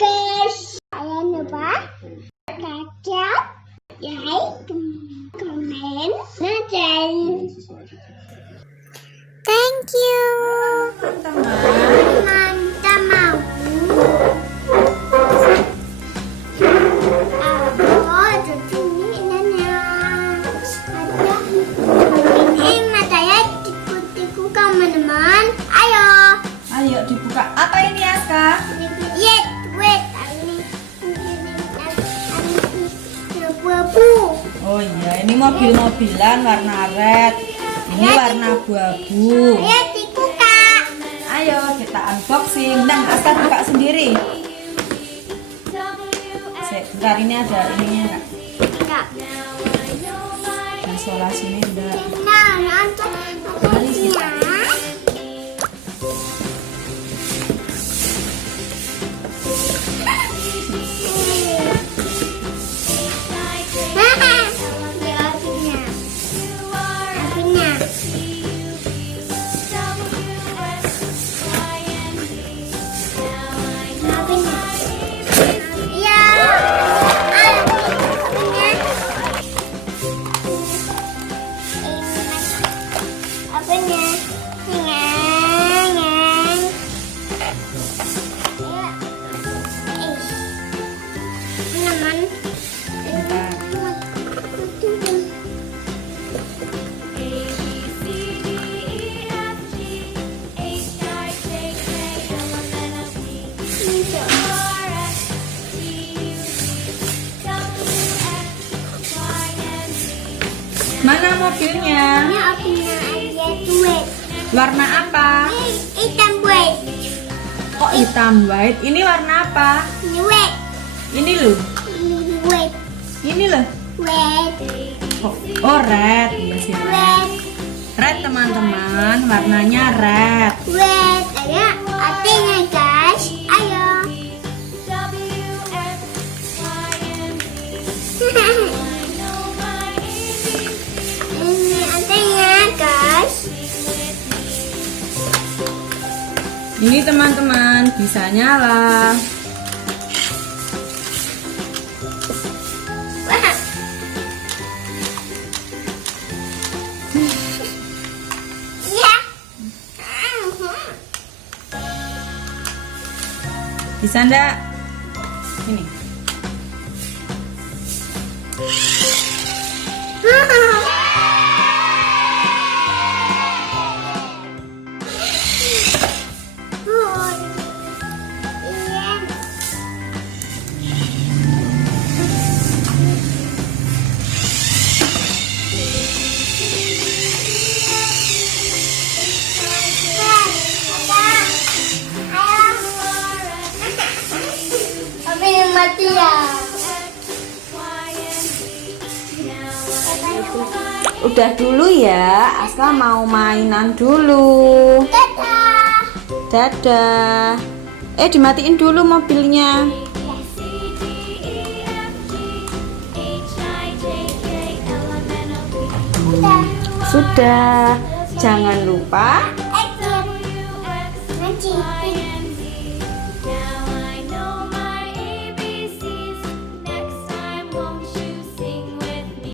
guys, jangan lupa subscribe, like, komen, dan thank you. Mantap mau. Teman-teman, ayo dibuka. Apa ini, Aska? wait, abu-abu. Oh iya, ini mobil-mobilan warna red. Ini warna abu-abu. Ayo dibuka. Ayo kita unboxing. Dan Aska buka sendiri. Bentar, ini ada ininya enggak? Isolasi ini enggak. Mari kita. Mana mobilnya? Ini mobilnya aja duit. Warna apa? Hitam white. Kok hitam white? Ini warna apa? Ini white. Ini loh. White. Ini loh. White. Oh red. Iya sih red. White. Red teman-teman, warnanya red. White. Ayo, artinya guys. Ayo. Ini artinya guys. Ini teman-teman bisa nyala. Wah. Ya. Bisa ndak? Ini. Mati ya. Udah dulu ya, Aska mau mainan dulu. Dadah. Dadah. Dimatiin dulu mobilnya. Sudah. Jangan lupa